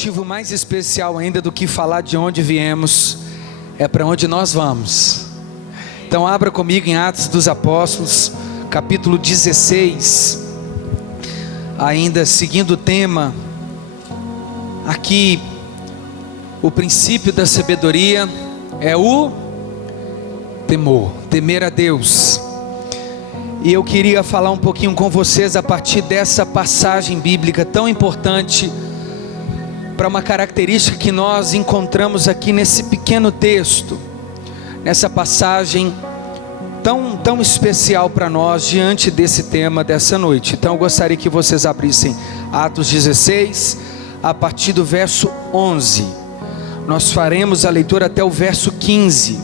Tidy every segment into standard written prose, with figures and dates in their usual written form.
motivo mais especial ainda do que falar de onde viemos, é para onde nós vamos. Então abra comigo em Atos dos Apóstolos, capítulo 16, ainda seguindo o tema, aqui o princípio da sabedoria é o temor, temer a Deus. E eu queria falar um pouquinho com vocês a partir dessa passagem bíblica tão importante, para uma característica que nós encontramos aqui nesse pequeno texto, nessa passagem tão especial para nós diante desse tema dessa noite. Então eu gostaria que vocês abrissem Atos 16, a partir do verso 11. Nós faremos a leitura até o verso 15.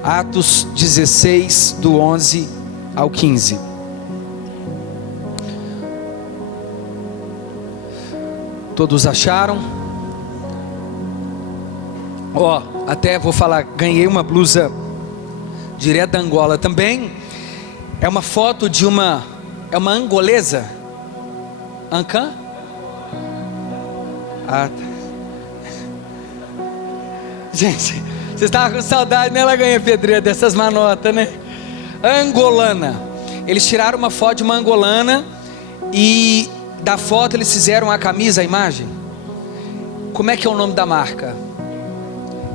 Atos 16, do 11 ao 15. Todos acharam? Até vou falar, ganhei uma blusa direto da Angola também. É uma foto de uma angolesa. Ancã? Gente, vocês estavam com saudade, né? Ela ganha pedreira dessas manotas, né? Angolana. Eles tiraram uma foto de uma angolana e da foto eles fizeram a camisa, a imagem. Como é que é o nome da marca?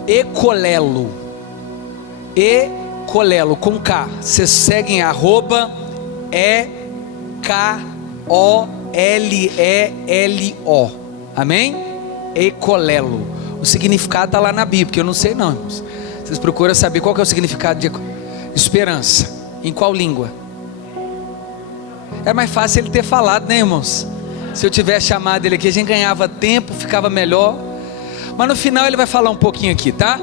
Ecolelo. Ecolelo, com K. Vocês seguem @EKOLELO. Amém? Ecolelo. O significado está lá na Bíblia, que eu não sei não, irmãos. Vocês procuram saber qual que é o significado de esperança. Em qual língua? É mais fácil ele ter falado, né, irmãos? Se eu tivesse chamado ele aqui, a gente ganhava tempo, ficava melhor. Mas no final ele vai falar um pouquinho aqui, tá?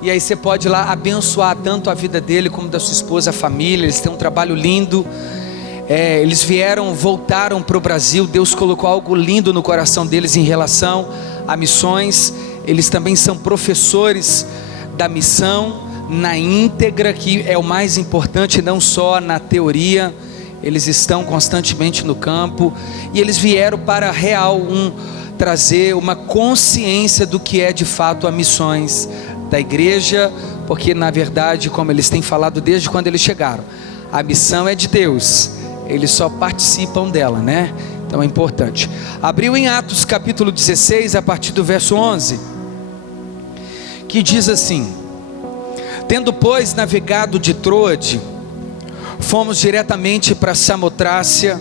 E aí você pode ir lá abençoar tanto a vida dele como da sua esposa, a família. Eles têm um trabalho lindo. Eles voltaram para o Brasil. Deus colocou algo lindo no coração deles em relação a missões. Eles também são professores da missão na íntegra, que é o mais importante, não só na teoria. Eles estão constantemente no campo, e eles vieram para trazer uma consciência do que é de fato a missões da igreja, porque na verdade, como eles têm falado desde quando eles chegaram, a missão é de Deus, eles só participam dela, né? Então é importante. Abriu em Atos capítulo 16, a partir do verso 11, que diz assim: tendo pois navegado de Troade, fomos diretamente para Samotrácia,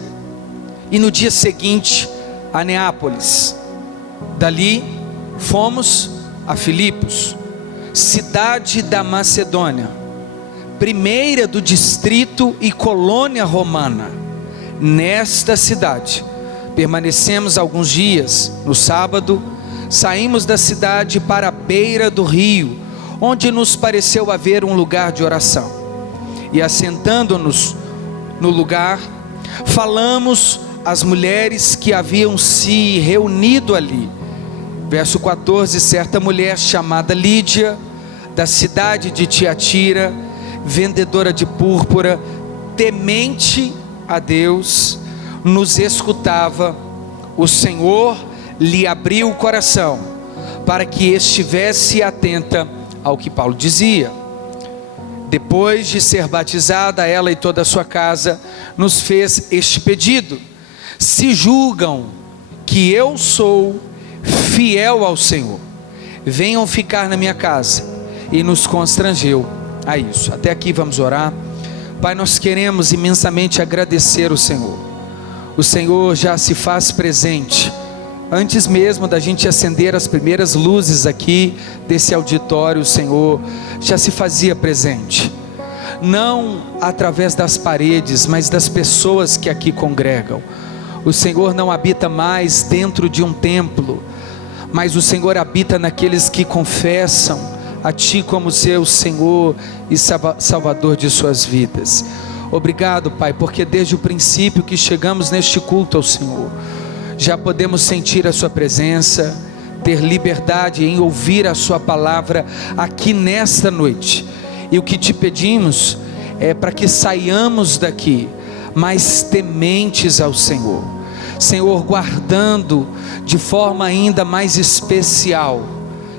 e no dia seguinte a Neápolis. Dali fomos a Filipos, cidade da Macedônia, primeira do distrito e colônia romana. Nesta cidade permanecemos alguns dias. No sábado saímos da cidade para a beira do rio, onde nos pareceu haver um lugar de oração. E assentando-nos no lugar, falamos às mulheres que haviam se reunido ali. Verso 14: certa mulher chamada Lídia, da cidade de Tiatira, vendedora de púrpura, temente a Deus, nos escutava. O Senhor lhe abriu o coração para que estivesse atenta ao que Paulo dizia. Depois de ser batizada, ela e toda a sua casa, nos fez este pedido: se julgam que eu sou fiel ao Senhor, venham ficar na minha casa. E nos constrangeu a isso. Até aqui vamos orar. Pai, nós queremos imensamente agradecer o Senhor. O Senhor já se faz presente antes mesmo da gente acender as primeiras luzes aqui desse auditório. O Senhor já se fazia presente, não através das paredes, mas das pessoas que aqui congregam. O Senhor não habita mais dentro de um templo, mas o Senhor habita naqueles que confessam a Ti como seu Senhor e Salvador de suas vidas. Obrigado, Pai, porque desde o princípio que chegamos neste culto ao Senhor, já podemos sentir a Sua presença, ter liberdade em ouvir a Sua palavra aqui nesta noite. E o que Te pedimos é para que saiamos daqui mais tementes ao Senhor, Senhor, guardando de forma ainda mais especial,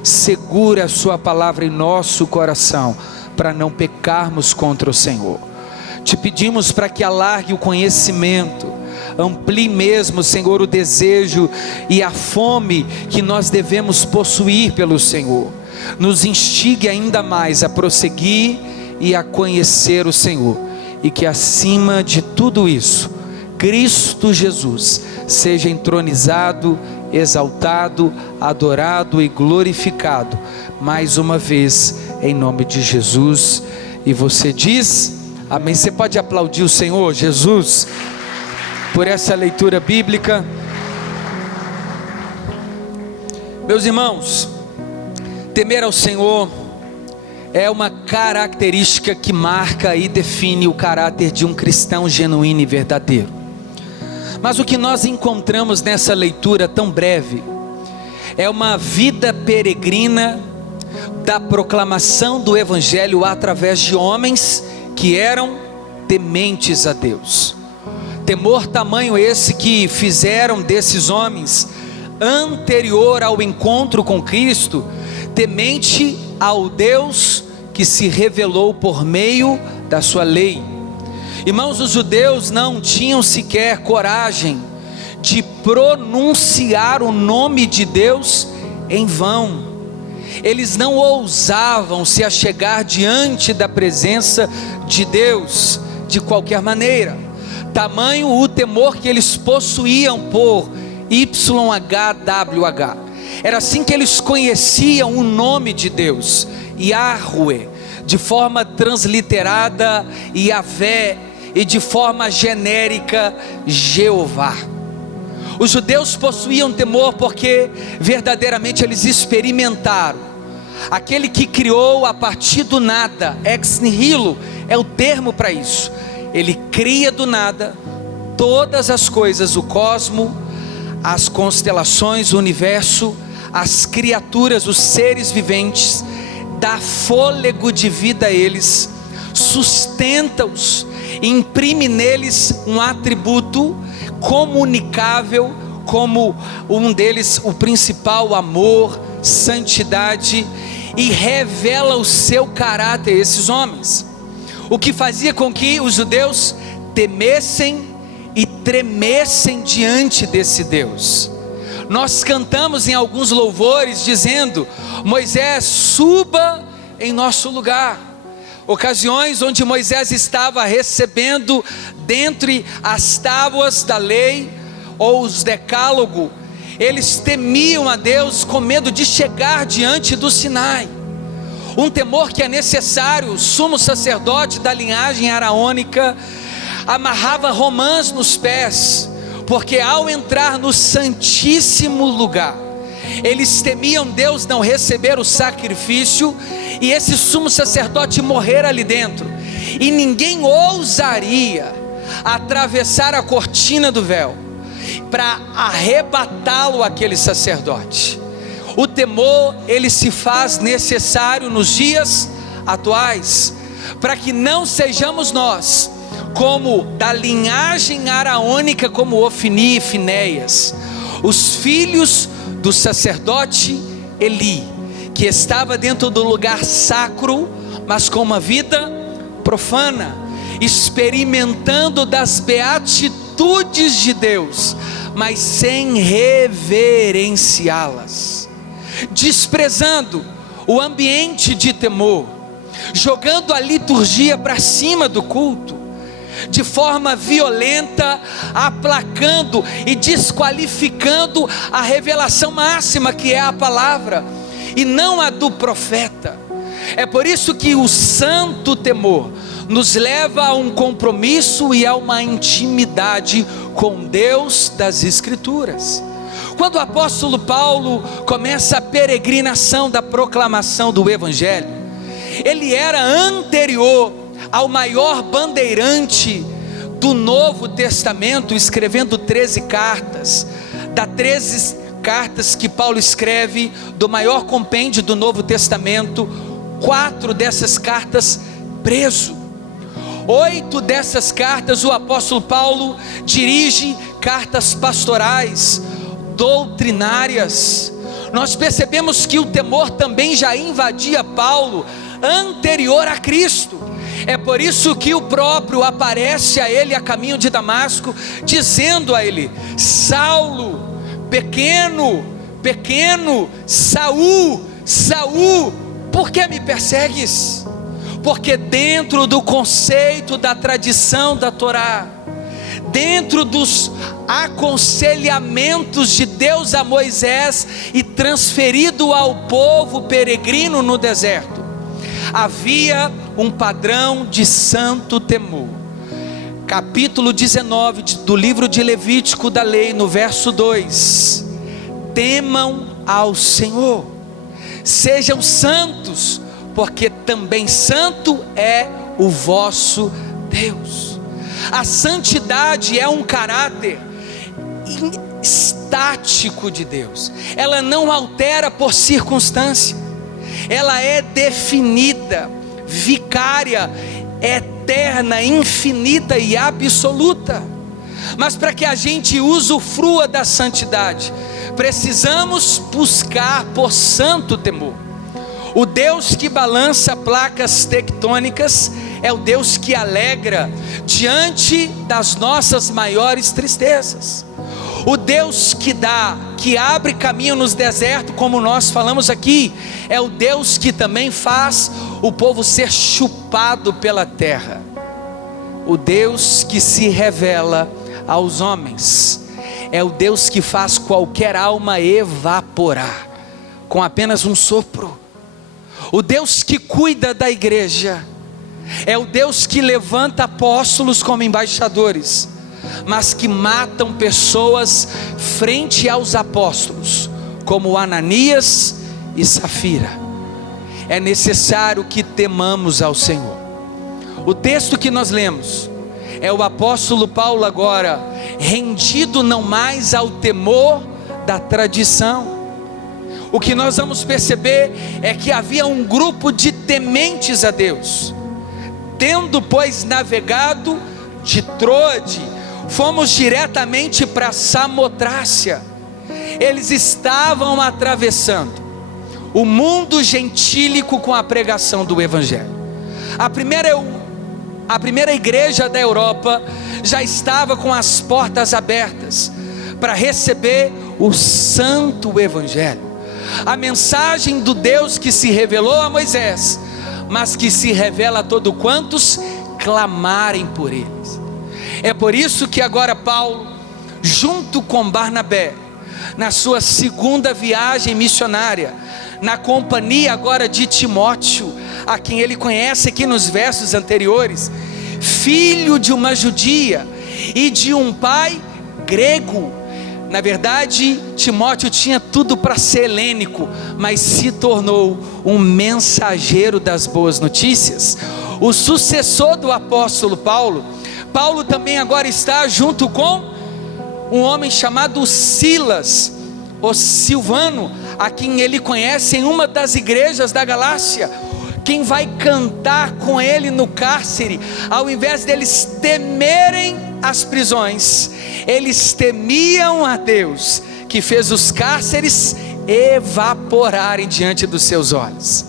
segura a sua palavra em nosso coração, para não pecarmos contra o Senhor. Te pedimos para que alargue o conhecimento, amplie mesmo, Senhor, o desejo e a fome que nós devemos possuir pelo Senhor. Nos instigue ainda mais a prosseguir e a conhecer o Senhor, e que acima de tudo isso, Cristo Jesus seja entronizado, exaltado, adorado e glorificado mais uma vez, em nome de Jesus. E você diz amém. Você pode aplaudir o Senhor Jesus por essa leitura bíblica. Meus irmãos, temer ao Senhor é uma característica que marca e define o caráter de um cristão genuíno e verdadeiro. Mas o que nós encontramos nessa leitura tão breve é uma vida peregrina da proclamação do Evangelho através de homens que eram tementes a Deus. Temor tamanho esse que fizeram desses homens, anterior ao encontro com Cristo, temente ao Deus que se revelou por meio da sua lei. Irmãos, os judeus não tinham sequer coragem de pronunciar o nome de Deus em vão. Eles não ousavam se achegar diante da presença de Deus de qualquer maneira. Tamanho o temor que eles possuíam por YHWH. Era assim que eles conheciam o nome de Deus, Yahweh, de forma transliterada Yahvé, e de forma genérica Jeová. Os judeus possuíam temor porque verdadeiramente eles experimentaram aquele que criou a partir do nada. Ex nihilo é o termo para isso. Ele cria do nada todas as coisas, o cosmo, as constelações, o universo, as criaturas, os seres viventes, dá fôlego de vida a eles, sustenta-os, imprime neles um atributo comunicável, como um deles, o principal, amor, santidade, e revela o seu caráter a esses homens, o que fazia com que os judeus temessem e tremessem diante desse Deus. Nós cantamos em alguns louvores dizendo: Moisés, suba em nosso lugar. Ocasiões onde Moisés estava recebendo dentre as tábuas da lei ou os decálogo, eles temiam a Deus com medo de chegar diante do Sinai. Um temor que é necessário. O sumo sacerdote da linhagem araônica amarrava romãs nos pés, porque ao entrar no santíssimo lugar, eles temiam Deus não receber o sacrifício, e esse sumo sacerdote morrer ali dentro, e ninguém ousaria atravessar a cortina do véu para arrebatá-lo àquele sacerdote. O temor, ele se faz necessário nos dias atuais, para que não sejamos nós, como da linhagem araônica, como Ofni e Finéias, os filhos do sacerdote Eli, que estava dentro do lugar sacro, mas com uma vida profana, experimentando das beatitudes de Deus, mas sem reverenciá-las, desprezando o ambiente de temor, jogando a liturgia para cima do culto, de forma violenta, aplacando e desqualificando a revelação máxima, que é a palavra, e não a do profeta. É por isso que o santo temor nos leva a um compromisso e a uma intimidade com Deus das Escrituras. Quando o apóstolo Paulo começa a peregrinação da proclamação do Evangelho, ele era anterior ao maior bandeirante do Novo Testamento, escrevendo 13 cartas, das 13 cartas que Paulo escreve do maior compêndio do Novo Testamento, 4 dessas cartas preso. 8 dessas cartas o apóstolo Paulo dirige cartas pastorais, doutrinárias, nós percebemos que o temor também já invadia Paulo anterior a Cristo. É por isso que o próprio aparece a ele a caminho de Damasco, dizendo a ele: Saulo, pequeno, Saul, por que me persegues? Porque dentro do conceito da tradição da Torá, dentro dos aconselhamentos de Deus a Moisés e transferido ao povo peregrino no deserto, havia um padrão de santo temor. Capítulo 19 do livro de Levítico da lei, no verso 2: temam ao Senhor, sejam santos, porque também santo é o vosso Deus. A santidade é um caráter estático de Deus, ela não altera por circunstância, ela é definida, vicária, eterna, infinita e absoluta. Mas para que a gente usufrua da santidade, precisamos buscar por santo temor. O Deus que balança placas tectônicas é o Deus que alegra diante das nossas maiores tristezas. O Deus que dá, que abre caminho nos desertos, como nós falamos aqui, é o Deus que também faz o povo ser chupado pela terra. O Deus que se revela aos homens é o Deus que faz qualquer alma evaporar com apenas um sopro. O Deus que cuida da igreja é o Deus que levanta apóstolos como embaixadores, mas que matam pessoas frente aos apóstolos, como Ananias e Safira. É necessário que temamos ao Senhor. O texto que nós lemos é o apóstolo Paulo agora rendido não mais ao temor da tradição. O que nós vamos perceber é que havia um grupo de tementes a Deus. Tendo pois navegado de Troade, fomos diretamente para Samotrácia. Eles estavam atravessando o mundo gentílico com a pregação do Evangelho. A primeira igreja da Europa já estava com as portas abertas para receber o santo Evangelho, a mensagem do Deus que se revelou a Moisés, mas que se revela a todos quantos clamarem por eles. É por isso que agora Paulo, junto com Barnabé, na sua segunda viagem missionária, na companhia agora de Timóteo, a quem ele conhece aqui nos versos anteriores, filho de uma judia e de um pai grego. Na verdade, Timóteo tinha tudo para ser helênico, mas se tornou um mensageiro das boas notícias, o sucessor do apóstolo Paulo. Paulo também agora está junto com um homem chamado Silas, ou Silvano, a quem ele conhece em uma das igrejas da Galácia. Quem vai cantar com ele no cárcere, ao invés deles temerem as prisões, eles temiam a Deus, que fez os cárceres evaporarem diante dos seus olhos.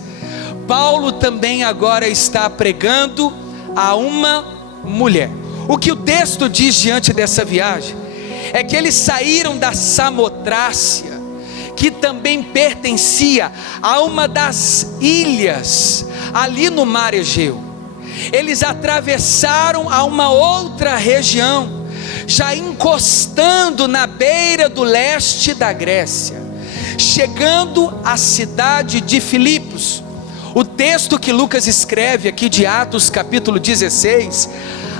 Paulo também agora está pregando a uma mulher. O que o texto diz diante dessa viagem é que eles saíram da Samotrácia, que também pertencia a uma das ilhas ali no mar Egeu. Eles atravessaram a uma outra região, já encostando na beira do leste da Grécia, chegando à cidade de Filipos. O texto que Lucas escreve aqui de Atos capítulo 16,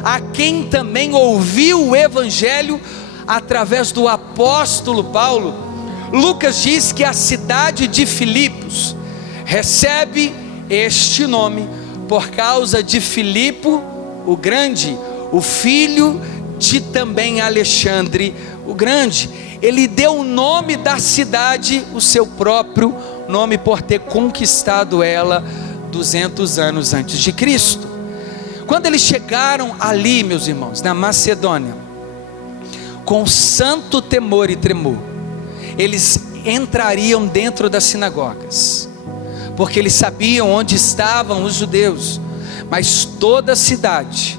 a quem também ouviu o evangelho através do apóstolo Paulo, Lucas diz que a cidade de Filipos recebe este nome por causa de Filipo o Grande, o filho de também Alexandre o Grande. Ele deu o nome da cidade, o seu próprio nome, por ter conquistado ela 200 anos antes de Cristo. Quando eles chegaram ali, meus irmãos, na Macedônia, com santo temor e tremor, eles entrariam dentro das sinagogas, porque eles sabiam onde estavam os judeus. Mas toda cidade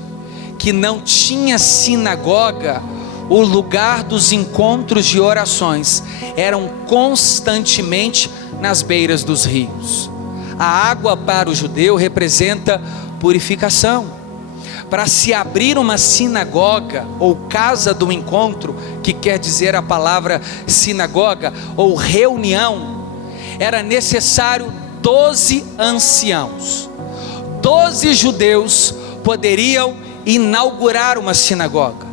que não tinha sinagoga, o lugar dos encontros de orações, eram constantemente nas beiras dos rios. A água para o judeu representa purificação. Para se abrir uma sinagoga ou casa do encontro, que quer dizer a palavra sinagoga ou reunião, era necessário 12 anciãos. 12 judeus poderiam inaugurar uma sinagoga.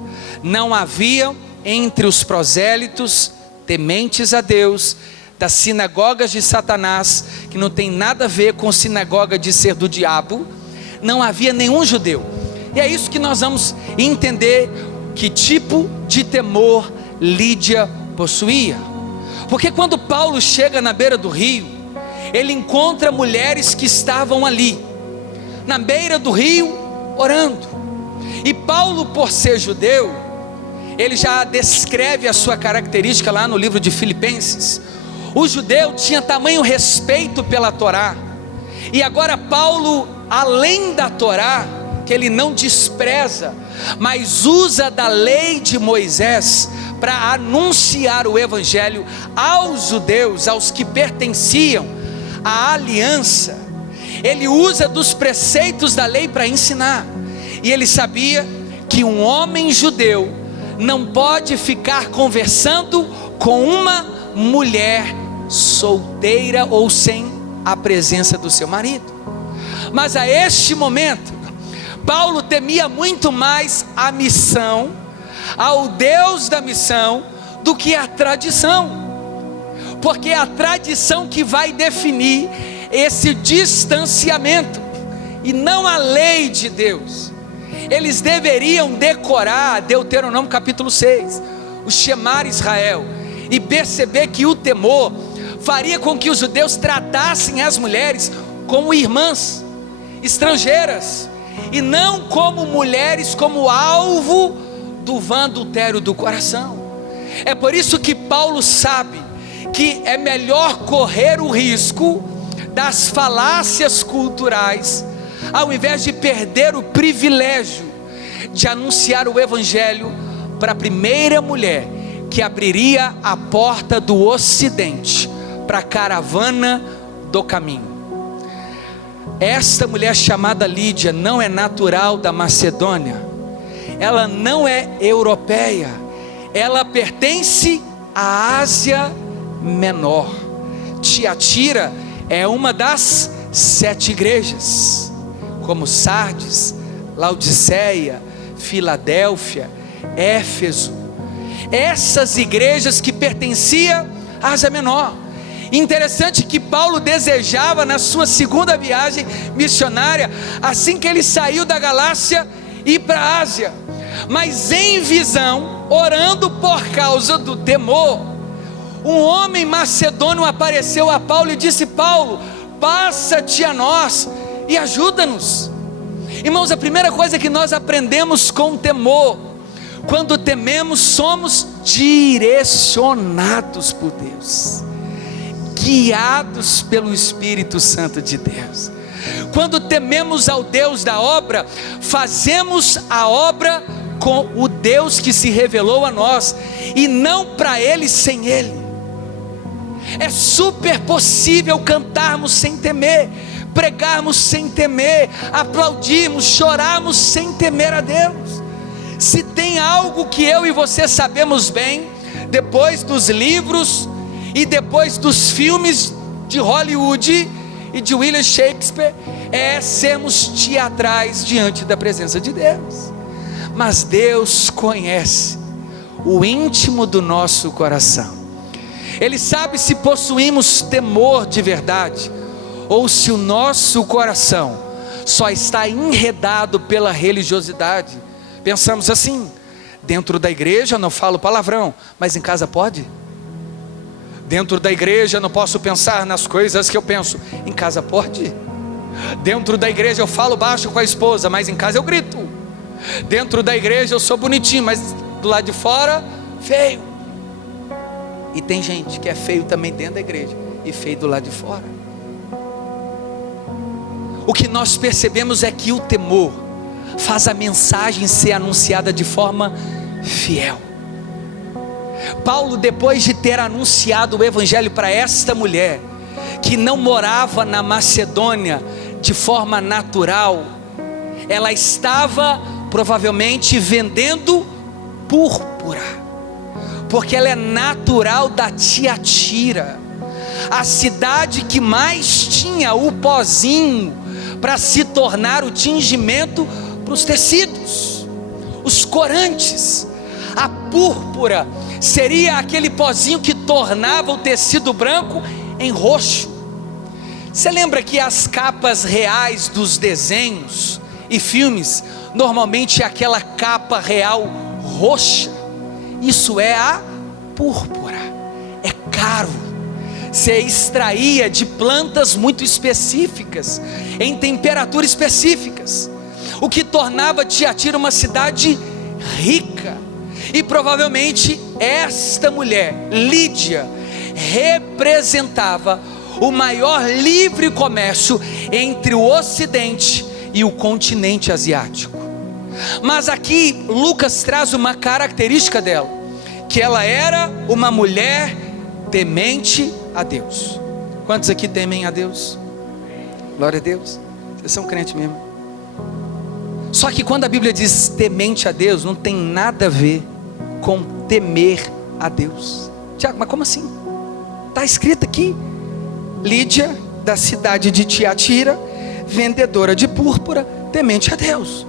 Não havia entre os prosélitos tementes a Deus, das sinagogas de Satanás, que não tem nada a ver com sinagoga de ser do diabo, não havia nenhum judeu. E é isso que nós vamos entender, que tipo de temor Lídia possuía. Porque quando Paulo chega na beira do rio, ele encontra mulheres que estavam ali, na beira do rio, orando. E Paulo, por ser judeu, ele já descreve a sua característica lá no livro de Filipenses. O judeu tinha tamanho respeito pela Torá, e agora Paulo, além da Torá, que ele não despreza, mas usa da lei de Moisés para anunciar o evangelho aos judeus, aos que pertenciam à aliança. Ele usa dos preceitos da lei para ensinar, e ele sabia que um homem judeu não pode ficar conversando com uma mulher solteira ou sem a presença do seu marido. Mas a este momento, Paulo temia muito mais a missão, ao Deus da missão, do que a tradição, porque é a tradição que vai definir esse distanciamento, e não a lei de Deus. Eles deveriam decorar Deuteronômio capítulo 6, o Shemar Israel, e perceber que o temor faria com que os judeus tratassem as mulheres como irmãs estrangeiras, e não como mulheres, como alvo do vã adultério do coração. É por isso que Paulo sabe que é melhor correr o risco das falácias culturais, ao invés de perder o privilégio de anunciar o evangelho para a primeira mulher que abriria a porta do ocidente para a caravana do caminho. Esta mulher chamada Lídia não é natural da Macedônia, ela não é europeia, ela pertence à Ásia Menor. Tiatira é uma das 7 igrejas, como Sardes, Laodiceia, Filadélfia, Éfeso. Essas igrejas que pertenciam à Ásia Menor. Interessante que Paulo desejava, na sua segunda viagem missionária, assim que ele saiu da Galácia, ir para a Ásia. Mas em visão, orando por causa do temor, um homem macedônio apareceu a Paulo e disse: Paulo, passa-te a nós e ajuda-nos. Irmãos, a primeira coisa que nós aprendemos com o temor, quando tememos, somos direcionados por Deus, guiados pelo Espírito Santo de Deus. Quando tememos ao Deus da obra, fazemos a obra com o Deus que se revelou a nós, e não para Ele sem Ele. É super possível cantarmos sem temer, pregarmos sem temer, aplaudirmos, chorarmos sem temer a Deus. Se tem algo que eu e você sabemos bem, depois dos livros e depois dos filmes de Hollywood e de William Shakespeare, é sermos teatrais diante da presença de Deus. Mas Deus conhece o íntimo do nosso coração. Ele sabe se possuímos temor de verdade, ou se o nosso coração só está enredado pela religiosidade. Pensamos assim: dentro da igreja eu não falo palavrão, mas em casa pode? Dentro da igreja eu não posso pensar nas coisas que eu penso, em casa pode? Dentro da igreja eu falo baixo com a esposa, mas em casa eu grito. Dentro da igreja eu sou bonitinho, mas do lado de fora feio. E tem gente que é feio também dentro da igreja e feio do lado de fora. O que nós percebemos é que o temor faz a mensagem ser anunciada de forma fiel. Paulo, depois de ter anunciado o evangelho para esta mulher, que não morava na Macedônia de forma natural, ela estava provavelmente vendendo púrpura, porque ela é natural da Tiatira, a cidade que mais tinha o pozinho para se tornar o tingimento para os tecidos, os corantes. A púrpura seria aquele pozinho que tornava o tecido branco em roxo. Você lembra que as capas reais dos desenhos e filmes, normalmente é aquela capa real roxa? Isso é a púrpura. É caro. Se extraía de plantas muito específicas, em temperaturas específicas, o que tornava Tiatira uma cidade rica. E provavelmente esta mulher, Lídia, representava o maior livre comércio entre o Ocidente e o continente asiático. Mas aqui Lucas traz uma característica dela, que ela era uma mulher temente a Deus. Quantos aqui temem a Deus? Glória a Deus. Vocês são crentes mesmo. Só que quando a Bíblia diz temente a Deus, não tem nada a ver com temer a Deus. Tiago, mas como assim? Está escrito aqui: Lídia, da cidade de Tiatira, vendedora de púrpura, temente a Deus.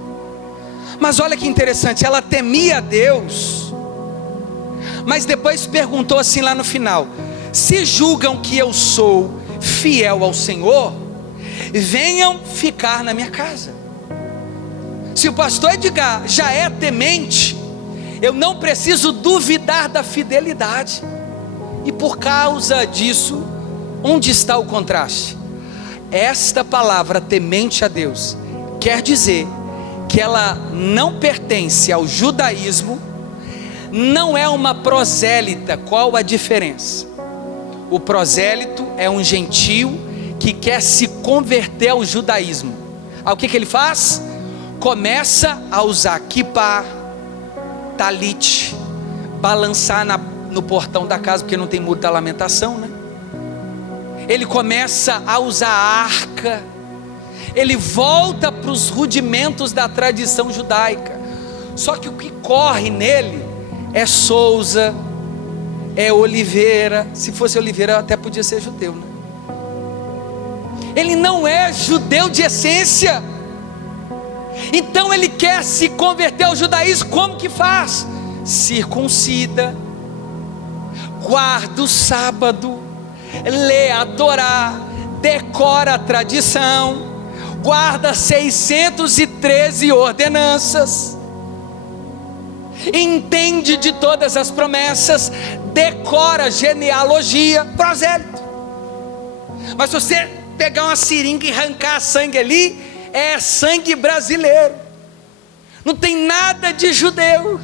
Mas olha que interessante, ela temia a Deus, mas depois perguntou assim lá no final: se julgam que eu sou fiel ao Senhor, venham ficar na minha casa. Se o pastor Edgar já é temente, eu não preciso duvidar da fidelidade. E por causa disso, onde está o contraste? Esta palavra temente a Deus quer dizer que ela não pertence ao judaísmo, não é uma prosélita. Qual a diferença? O prosélito é um gentio que quer se converter ao judaísmo. Aí o que ele faz? Começa a usar kippah, talit, balançar no portão da casa, porque não tem muro da lamentação, né? Ele começa a usar a arca, ele volta para os rudimentos da tradição judaica. Só que o que corre nele é Souza, é Oliveira. Se fosse Oliveira até podia ser judeu, né? Ele não é judeu de essência. Então ele quer se converter ao judaísmo. Como que faz? Circuncida, guarda o sábado, lê a Torá, decora a tradição, guarda 613 ordenanças, entende de todas as promessas, decora a genealogia, prosélito. Mas se você pegar uma seringa e arrancar sangue ali, é sangue brasileiro, não tem nada de judeu.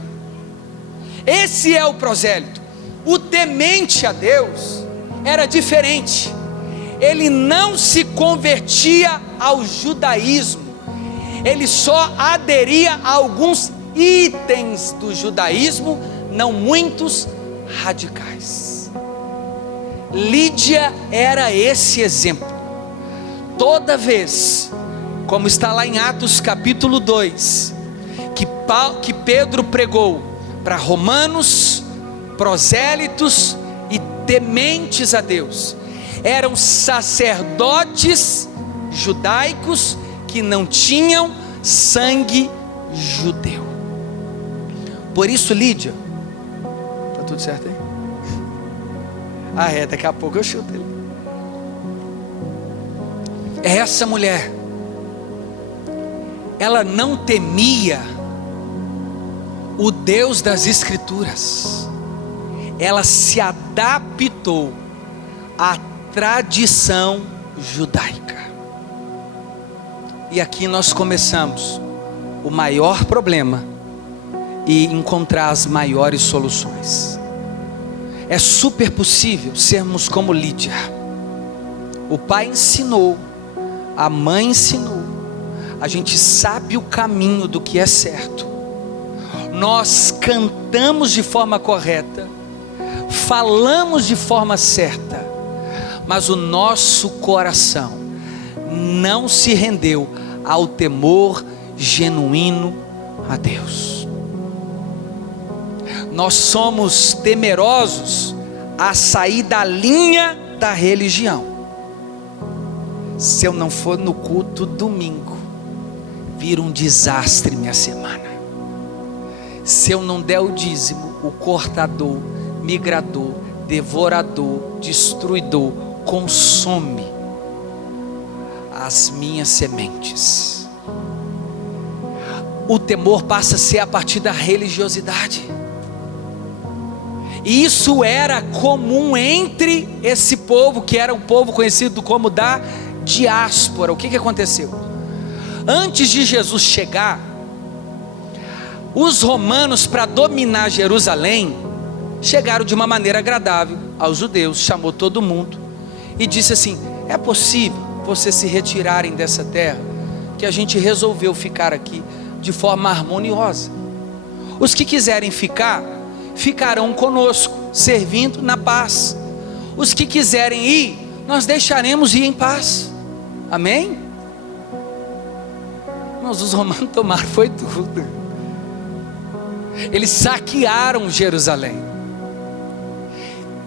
Esse é o prosélito. O temente a Deus era diferente. Ele não se convertia ao judaísmo, ele só aderia a alguns itens do judaísmo, não muitos radicais. Lídia era esse exemplo. Toda vez, como está lá em Atos capítulo 2, que Pedro pregou para romanos, prosélitos e tementes a Deus, eram sacerdotes judaicos que não tinham sangue judeu. Por isso, Lídia, tá tudo certo aí? Daqui a pouco eu chuto ele. Essa mulher, ela não temia o Deus das Escrituras, ela se adaptou à tradição judaica. E aqui nós começamos o maior problema e encontrar as maiores soluções. É super possível sermos como Lídia. O pai ensinou, a mãe ensinou, a gente sabe o caminho do que é certo, nós cantamos de forma correta, falamos de forma certa, mas o nosso coração não se rendeu ao temor genuíno a Deus. Nós somos temerosos a sair da linha da religião. Se eu não for no culto domingo, vira um desastre minha semana. Se eu não der o dízimo, o cortador, migrador, devorador, destruidor consome as minhas sementes. O temor passa a ser a partir da religiosidade. E isso era comum entre esse povo, que era um povo conhecido como da diáspora. O que aconteceu? Antes de Jesus chegar, os romanos, para dominar Jerusalém, chegaram de uma maneira agradável aos judeus, chamou todo mundo e disse assim: é possível vocês se retirarem dessa terra, que a gente resolveu ficar aqui de forma harmoniosa. Os que quiserem ficar, ficarão conosco, servindo na paz. Os que quiserem ir, nós deixaremos ir em paz. Amém? Mas os romanos tomaram foi tudo. Eles saquearam Jerusalém.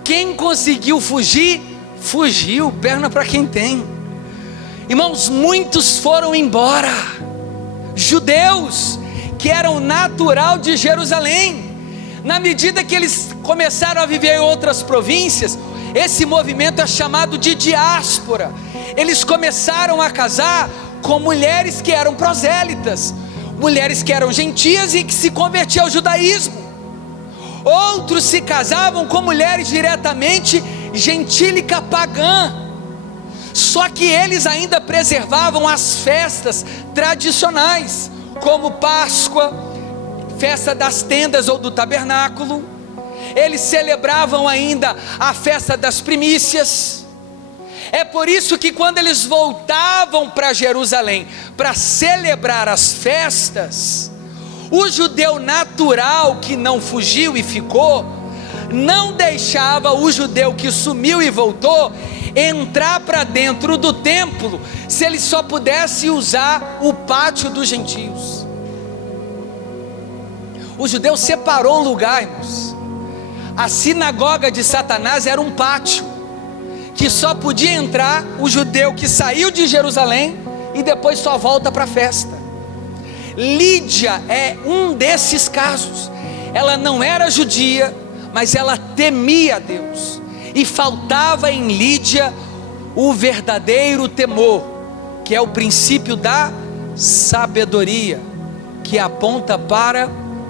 Quem conseguiu fugir, fugiu, perna para quem tem. Irmãos, muitos foram embora, judeus que eram natural de Jerusalém. Na medida que eles começaram a viver em outras províncias, esse movimento é chamado de diáspora. Eles começaram a casar com mulheres que eram prosélitas, mulheres que eram gentias e que se convertiam ao judaísmo. Outros se casavam com mulheres diretamente gentílica pagã. Só que eles ainda preservavam as festas tradicionais, como Páscoa, festa das tendas ou do tabernáculo. Eles celebravam ainda a festa das primícias. É por isso que quando eles voltavam para Jerusalém para celebrar as festas, o judeu natural que não fugiu e ficou, não deixava o judeu que sumiu e voltou entrar para dentro do templo, se ele só pudesse usar o pátio dos gentios. O judeu separou um lugar, irmãos. A sinagoga de Satanás era um pátio, que só podia entrar o judeu que saiu de Jerusalém e depois só volta para a festa. Lídia é um desses casos. Ela não era judia, mas ela temia a Deus, e faltava em Lídia o verdadeiro temor, que é o princípio da sabedoria, que aponta para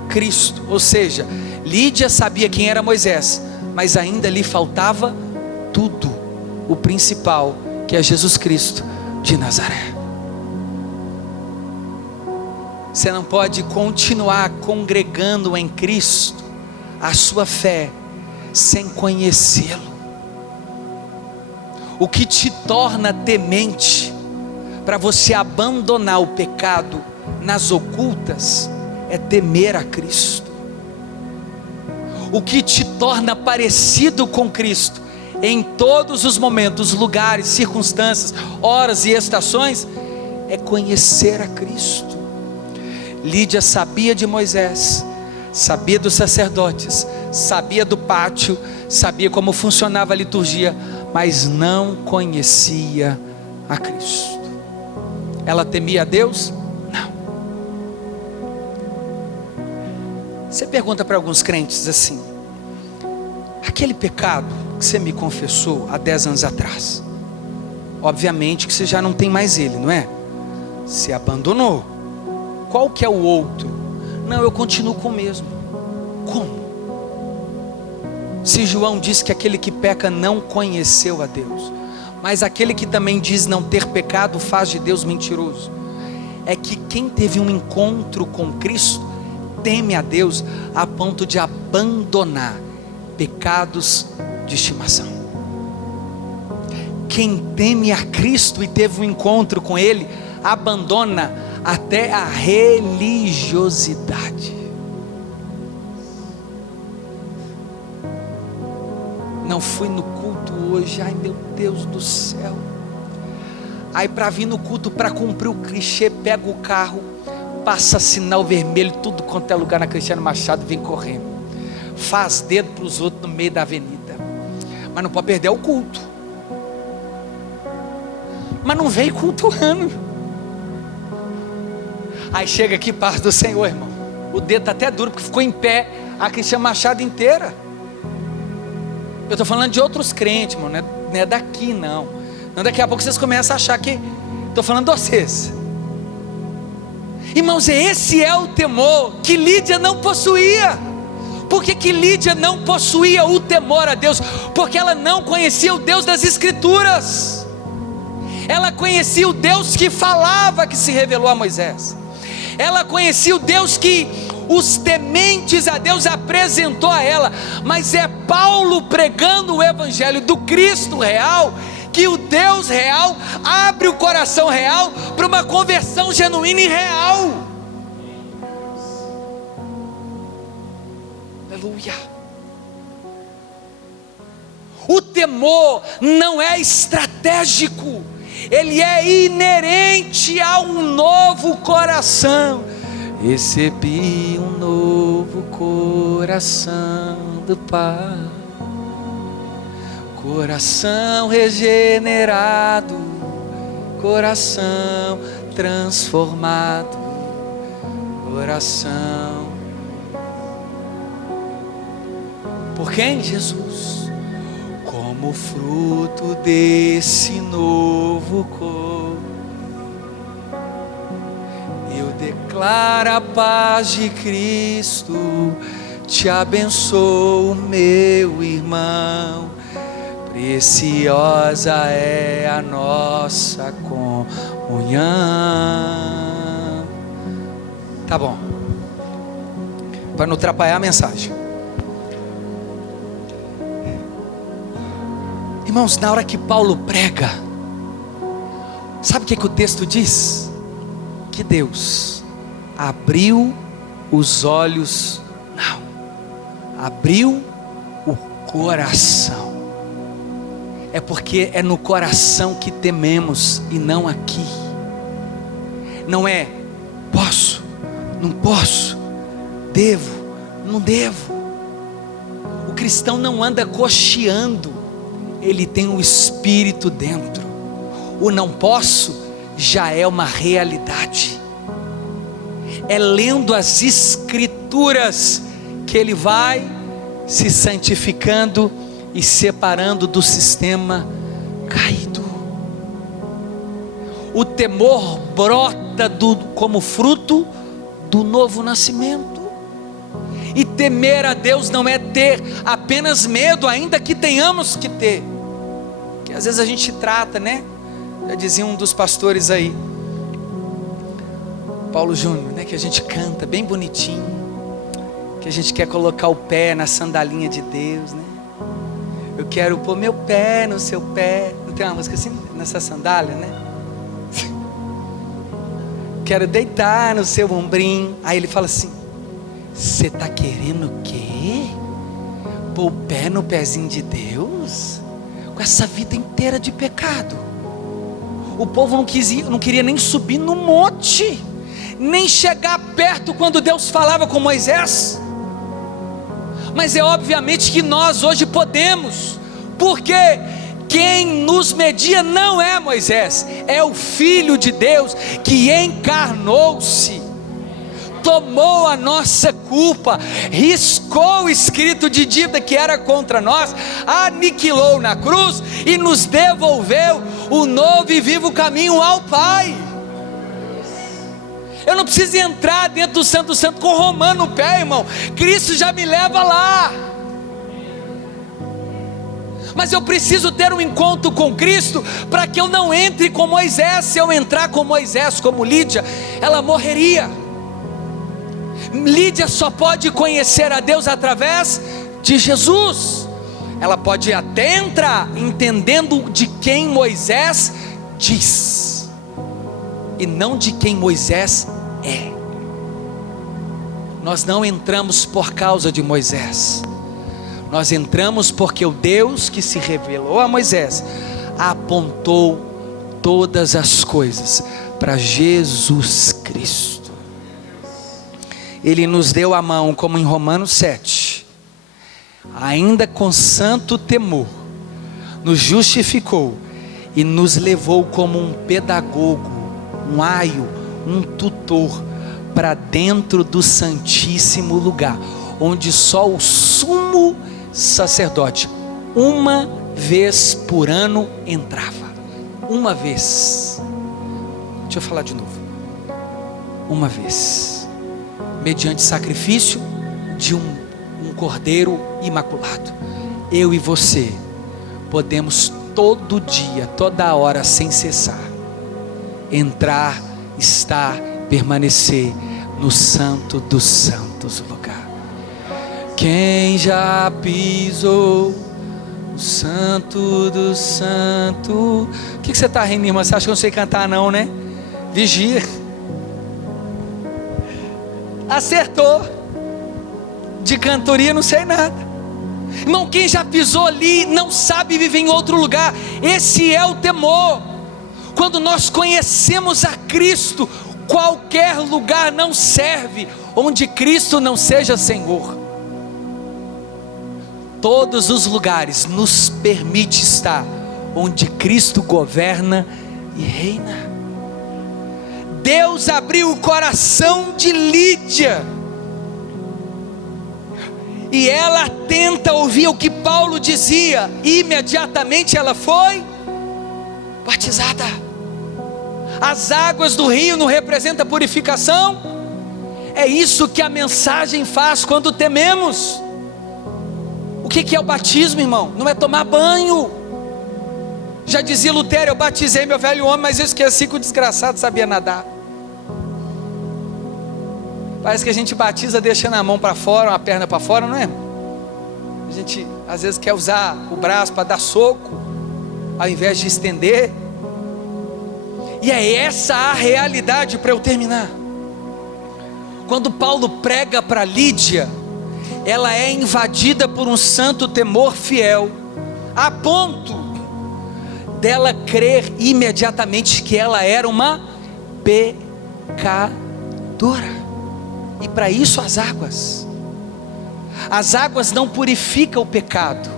Cristo. Ou seja, Lídia sabia quem era Moisés, mas ainda lhe faltava tudo, o principal, que é Jesus Cristo de Nazaré. Você não pode continuar congregando em Cristo a sua fé sem conhecê-lo. O que te torna temente para você abandonar o pecado nas ocultas é temer a Cristo. O que te torna parecido com Cristo em todos os momentos, lugares, circunstâncias, horas e estações é conhecer a Cristo. Lídia sabia de Moisés, sabia dos sacerdotes, sabia do pátio, sabia como funcionava a liturgia, mas não conhecia a Cristo. Ela temia a Deus? Não. Você pergunta para alguns crentes assim: aquele pecado que você me confessou há 10 anos atrás, obviamente que você já não tem mais ele, não é? Você abandonou. Qual que é o outro? Não, eu continuo com o mesmo. Como? Se João diz que aquele que peca não conheceu a Deus, mas aquele que também diz não ter pecado faz de Deus mentiroso. É que quem teve um encontro com Cristo teme a Deus a ponto de abandonar pecados de estimação. Quem teme a Cristo e teve um encontro com Ele, abandona até a religiosidade. Não fui no culto hoje, ai meu Deus do céu. Aí para vir no culto, para cumprir o clichê, pega o carro, passa sinal vermelho, tudo quanto é lugar na Cristiano Machado, vem correndo, faz dedo para os outros no meio da avenida, mas não pode perder o culto. Mas não veio cultuando. Aí chega aqui, paz do Senhor, irmão, o dedo está até duro, porque ficou em pé a Cristiano Machado inteira. Eu estou falando de outros crentes, irmão, não é daqui não. Não, daqui a pouco vocês começam a achar que estou falando de vocês. Irmãos, esse é o temor que Lídia não possuía. Por que Lídia não possuía o temor a Deus? Porque ela não conhecia o Deus das Escrituras. Ela conhecia o Deus que falava, que se revelou a Moisés. Ela conhecia o Deus que os tementes a Deus apresentou a ela. Mas é Paulo pregando o evangelho do Cristo real, que o Deus real abre o coração real para uma conversão genuína e real. Aleluia. O temor não é estratégico, ele é inerente a um novo coração. Recebi um novo coração do Pai, coração regenerado, coração transformado, coração. Por quem? Jesus. Como fruto desse novo corpo, eu declaro a paz de Cristo, te abençoo, meu irmão, preciosa é a nossa comunhão. Tá bom, para não atrapalhar a mensagem. Irmãos, na hora que Paulo prega, sabe o que o texto diz? Que Deus abriu os olhos, não, abriu o coração. É porque é no coração que tememos e não aqui. Não é posso, não posso, devo, não devo. O cristão não anda cocheando, ele tem o Espírito dentro. O não posso já é uma realidade. É lendo as Escrituras que ele vai se santificando e separando do sistema caído. O temor brota como fruto do novo nascimento. E temer a Deus não é ter apenas medo, ainda que tenhamos que ter. Que às vezes a gente trata, né? Já dizia um dos pastores aí, Paulo Júnior, né? Que a gente canta bem bonitinho, que a gente quer colocar o pé na sandalinha de Deus, né? Eu quero pôr meu pé no seu pé. Não tem uma música assim? Nessa sandália, né? Quero deitar no seu ombrinho. Aí ele fala assim: você está querendo o quê? Pôr o pé no pezinho de Deus? Com essa vida inteira de pecado. O povo não queria nem subir no monte, nem chegar perto quando Deus falava com Moisés. Mas é obviamente que nós hoje podemos, porque quem nos media não é Moisés, é o Filho de Deus que encarnou-se, tomou a nossa culpa, riscou o escrito de dívida que era contra nós, aniquilou na cruz e nos devolveu o novo e vivo caminho ao Pai. Eu não preciso entrar dentro do Santo Santo com romano no pé, irmão. Cristo já me leva lá. Mas eu preciso ter um encontro com Cristo para que eu não entre com Moisés. Se eu entrar com Moisés como Lídia, ela morreria. Lídia só pode conhecer a Deus através de Jesus. Ela pode até entrar entendendo de quem Moisés diz, e não de quem Moisés é. Nós não entramos por causa de Moisés, nós entramos porque o Deus que se revelou a Moisés apontou todas as coisas para Jesus Cristo. Ele nos deu a mão, como em Romanos 7, ainda com santo temor, nos justificou e nos levou como um pedagogo, um aio, um tutor, para dentro do santíssimo lugar, onde só o sumo sacerdote, uma vez por ano, entrava. Uma vez. Deixa eu falar de novo. Uma vez, mediante sacrifício de um cordeiro imaculado, eu e você podemos todo dia, toda hora, sem cessar, entrar, estar, permanecer no santo dos santos lugar. Quem já pisou no santo dos santos? O que você está rindo, irmã? Você acha que eu não sei cantar não, né? Vigia. Acertou. De cantoria não sei nada. Irmão, quem já pisou ali não sabe viver em outro lugar. Esse é o temor. Quando nós conhecemos a Cristo, qualquer lugar não serve onde Cristo não seja Senhor. Todos os lugares nos permite estar onde Cristo governa e reina. Deus abriu o coração de Lídia, e ela tenta ouvir o que Paulo dizia. Imediatamente ela foi batizada. As águas do rio não representam purificação? É isso que a mensagem faz quando tememos. O que é o batismo, irmão? Não é tomar banho. Já dizia Lutero: eu batizei meu velho homem, mas eu esqueci que o desgraçado sabia nadar. Parece que a gente batiza deixando a mão para fora, uma perna para fora, não é? A gente às vezes quer usar o braço para dar soco, ao invés de estender. E é essa a realidade, para eu terminar. Quando Paulo prega para Lídia, ela é invadida por um santo temor fiel, a ponto dela crer imediatamente que ela era uma pecadora. E para isso as águas não purificam o pecado,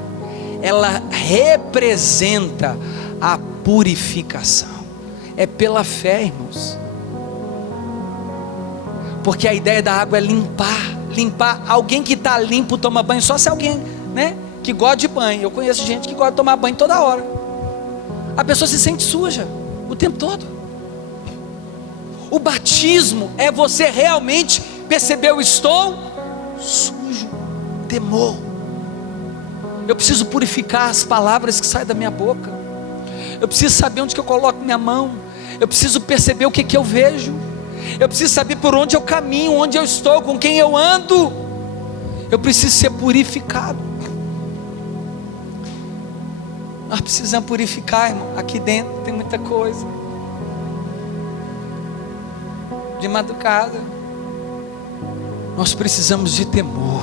ela representa a purificação. É pela fé, irmãos, porque a ideia da água é limpar. Alguém que está limpo toma banho só se alguém, né, que gosta de banho. Eu conheço gente que gosta de tomar banho toda hora. A pessoa se sente suja o tempo todo. O batismo é você realmente perceber: eu estou sujo, temor. Eu preciso purificar as palavras que saem da minha boca. Eu preciso saber onde que eu coloco minha mão. Eu preciso perceber o que eu vejo. Eu preciso saber por onde eu caminho, onde eu estou, com quem eu ando. Eu preciso ser purificado. Nós precisamos purificar, irmão. Aqui dentro tem muita coisa. De madrugada, nós precisamos de temor.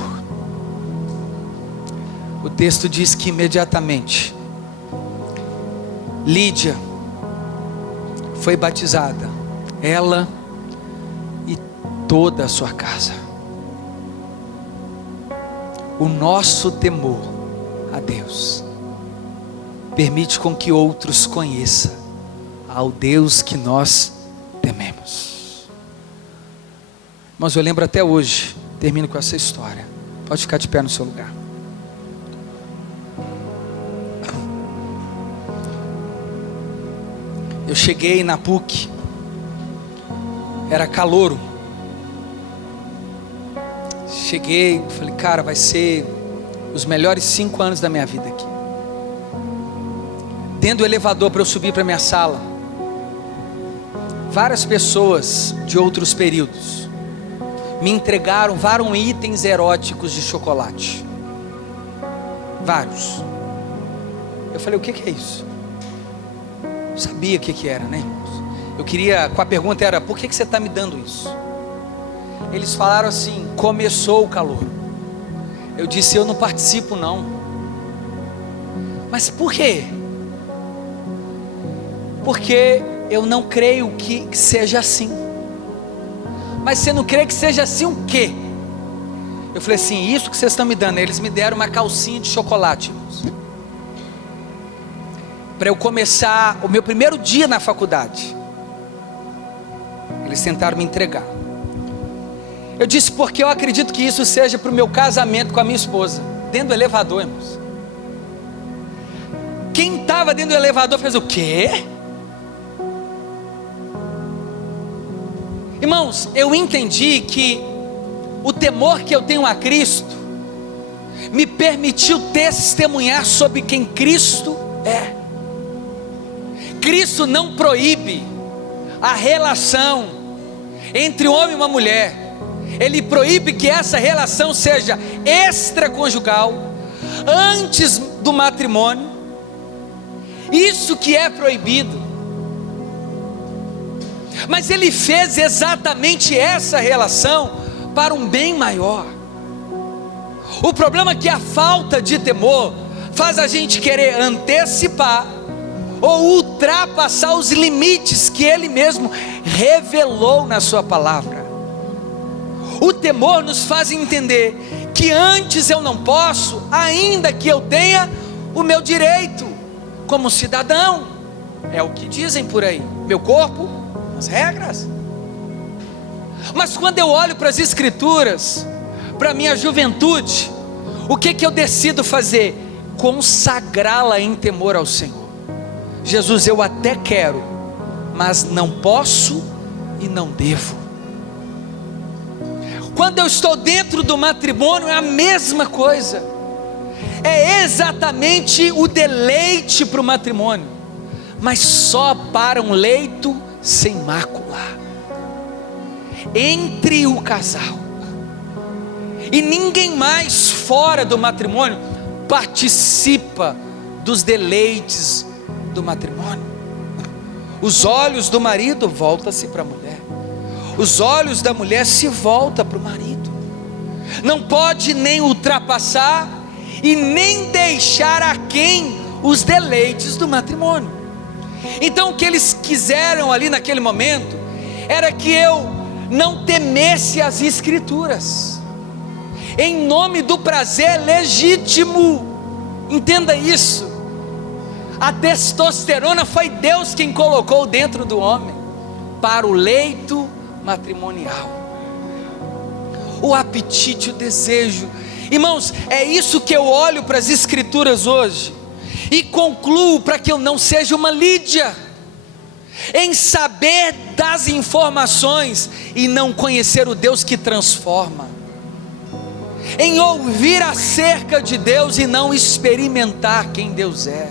O texto diz que imediatamente Lídia foi batizada, ela e toda a sua casa. O nosso temor a Deus permite com que outros conheçam ao Deus que nós tememos. Mas eu lembro até hoje, termino com essa história. Pode ficar de pé no seu lugar. Eu cheguei na PUC, era calouro. Cheguei, falei: cara, vai ser os melhores 5 anos da minha vida aqui. Dentro do elevador para eu subir para minha sala, várias pessoas de outros períodos me entregaram vários itens eróticos de chocolate. Vários. Eu falei, o que é isso? Eu sabia o que era, né, irmãos? Eu queria, com a pergunta era, por que você está me dando isso? Eles falaram assim, começou o calor. Eu disse, eu não participo não. Mas por quê? Porque eu não creio que seja assim. Mas você não crê que seja assim o quê? Eu falei assim, isso que vocês estão me dando. Eles me deram uma calcinha de chocolate, irmãos, para eu começar o meu primeiro dia na faculdade. Eles tentaram me entregar. Eu disse, porque eu acredito que isso seja para o meu casamento com a minha esposa. Dentro do elevador, irmãos. Quem estava dentro do elevador fez o quê? Irmãos, eu entendi que o temor que eu tenho a Cristo me permitiu testemunhar sobre quem Cristo é. Cristo não proíbe a relação entre um homem e uma mulher. Ele proíbe que essa relação seja extraconjugal, antes do matrimônio. Isso que é proibido. Mas ele fez exatamente essa relação para um bem maior. O problema é que a falta de temor faz a gente querer antecipar ou ultrapassar os limites que ele mesmo revelou na sua palavra. O temor nos faz entender que antes eu não posso, ainda que eu tenha o meu direito como cidadão. É o que dizem por aí, meu corpo, as regras. Mas quando eu olho para as escrituras, para a minha juventude, o que eu decido fazer? Consagrá-la em temor ao Senhor. Jesus, eu até quero, mas não posso e não devo. Quando eu estou dentro do matrimônio é a mesma coisa. É exatamente o deleite para o matrimônio, mas só para um leito sem mácula entre o casal. E ninguém mais fora do matrimônio participa dos deleites do matrimônio. Os olhos do marido voltam-se para a mulher, os olhos da mulher se voltam para o marido. Não pode nem ultrapassar e nem deixar aquém os deleites do matrimônio. Então o que eles quiseram ali naquele momento era que eu não temesse as escrituras, em nome do prazer legítimo. Entenda isso. A testosterona foi Deus quem colocou dentro do homem para o leito matrimonial. O apetite, o desejo. Irmãos, é isso que eu olho para as escrituras hoje e concluo para que eu não seja uma Lídia, em saber das informações e não conhecer o Deus que transforma, em ouvir acerca de Deus e não experimentar quem Deus é,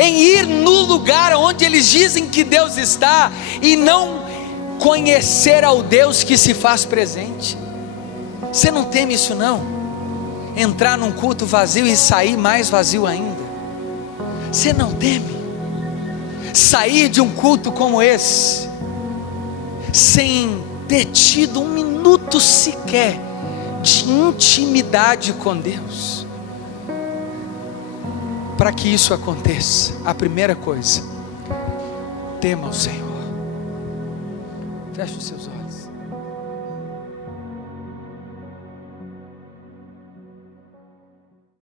em ir no lugar onde eles dizem que Deus está e não conhecer ao Deus que se faz presente. Você não teme isso não? Entrar num culto vazio e sair mais vazio ainda? Você não teme sair de um culto como esse sem ter tido um minuto sequer de intimidade com Deus? Para que isso aconteça, a primeira coisa, tema o Senhor. Feche os seus olhos.